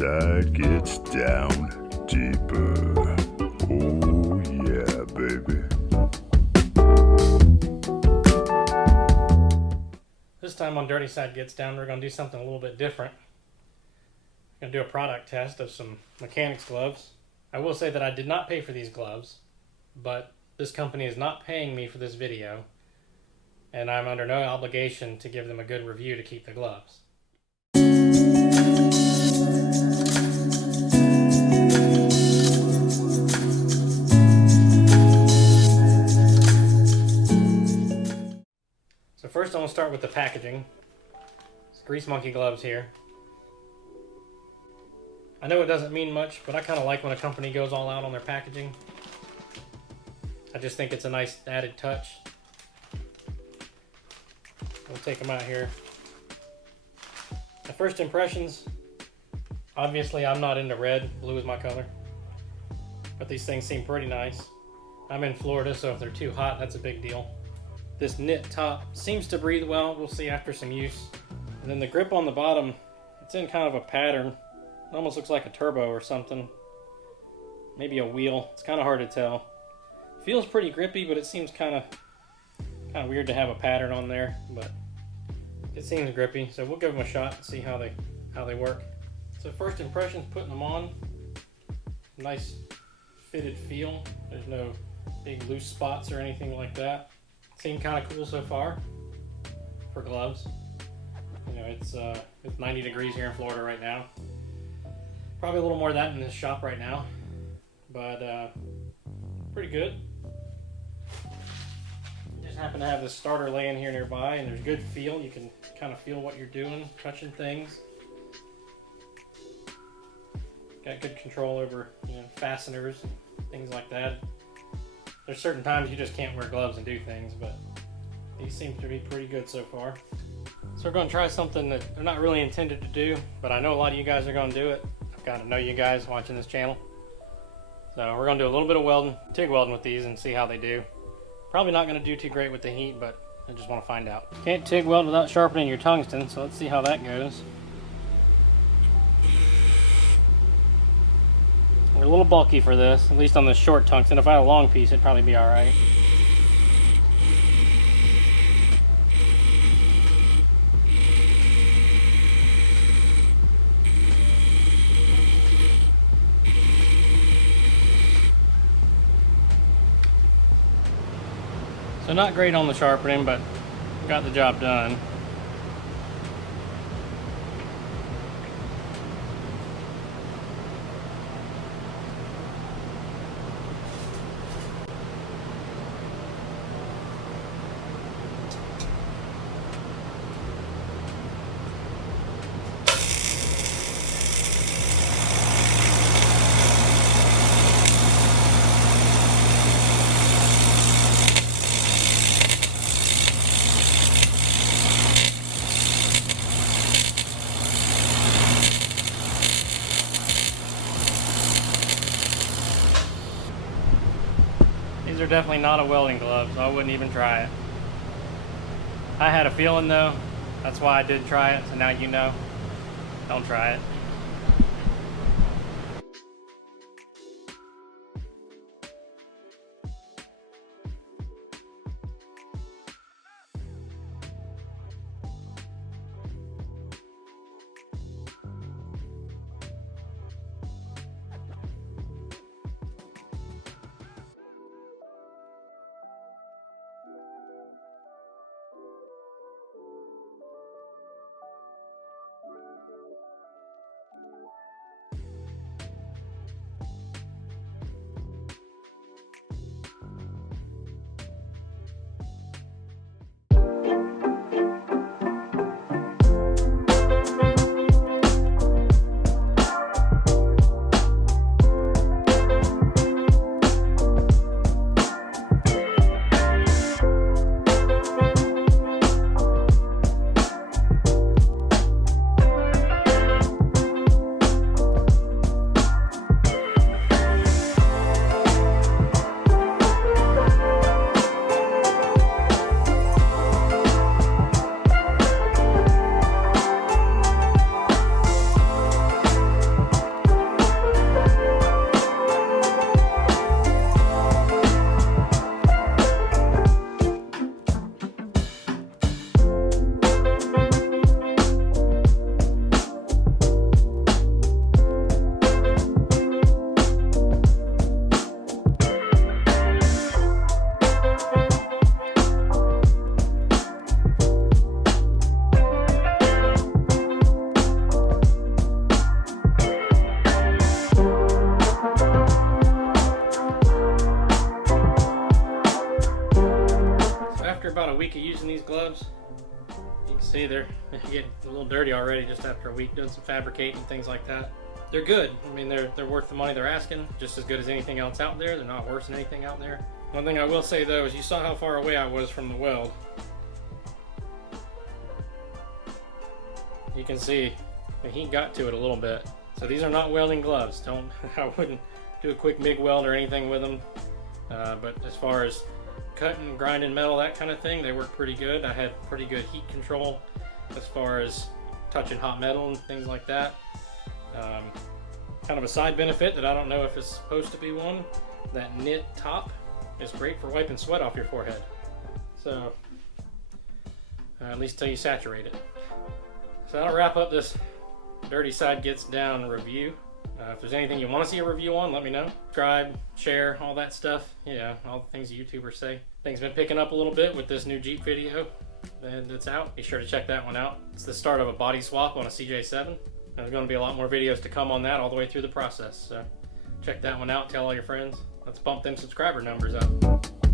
side gets down deeper. Oh yeah, baby. This time on Dirty Side Gets Down, we're going to do something a little bit different. We're going to do a product test of some mechanics gloves. I will say that I did not pay for these gloves, but this company is not paying me for this video, and I'm under no obligation to give them a good review to keep the gloves. So first I'm going to start with the packaging. It's Grease Monkey gloves here. I know it doesn't mean much, but I kind of like when a company goes all out on their packaging. I just think it's a nice added touch. We'll take them out here. The first impressions, obviously I'm not into red. Blue is my color. But these things seem pretty nice. I'm in Florida, so if they're too hot, that's a big deal. This knit top seems to breathe well. We'll see after some use. And then the grip on the bottom, it's in kind of a pattern. It almost looks like a turbo or something. Maybe a wheel. It's kind of hard to tell. Feels pretty grippy, but it seems kind of weird to have a pattern on there. But it seems grippy, so we'll give them a shot and see how they work. So first impressions, putting them on. Nice fitted feel. There's no big loose spots or anything like that. Seem kind of cool so far for gloves. You know, it's 90 degrees here in Florida right now. Probably a little more of that in this shop right now, but pretty good. Just happen to have this starter laying here nearby, and there's good feel. You can kind of feel what you're doing, touching things. Got good control over, fasteners, things like that. There's certain times you just can't wear gloves and do things, but these seem to be pretty good so far. So we're going to try something that they're not really intended to do, but I know a lot of you guys are going to do it. I've got to know you guys watching this channel. So we're going to do a little bit of welding, TIG welding with these and see how they do. Probably not going to do too great with the heat, but I just want to find out. Can't TIG weld without sharpening your tungsten, so let's see how that goes. They're a little bulky for this, at least on the short tungsten. If I had a long piece, it'd probably be alright. So not great on the sharpening, but got the job done. These are definitely not a welding glove, so I wouldn't even try it. I had a feeling though, that's why I did try it, so now you know. Don't try it. after about a week of using these gloves, you can see they're getting a little dirty already just after a week doing some fabricating and things like that. They're good. I mean, they're worth the money they're asking, just as good as anything else out there. They're not worse than anything out there. One thing I will say though is you saw how far away I was from the weld. You can see the heat got to it a little bit. So these are not welding gloves. I wouldn't do a quick MIG weld or anything with them. But as far as cutting, grinding metal, that kind of thing, they work pretty good. I had pretty good heat control as far as touching hot metal and things like that. Kind of a side benefit that I don't know if it's supposed to be one, that knit top is great for wiping sweat off your forehead. So, at least till you saturate it. So that'll wrap up this Dirty Side Gets Down review. If there's anything you want to see a review on, let me know. Subscribe, share, all that stuff. Yeah, all the things YouTubers say. Things been picking up a little bit with this new Jeep video that's out. Be sure to check that one out. It's the start of a body swap on a CJ7. There's going to be a lot more videos to come on that all the way through the process. So check that one out. Tell all your friends. Let's bump them subscriber numbers up.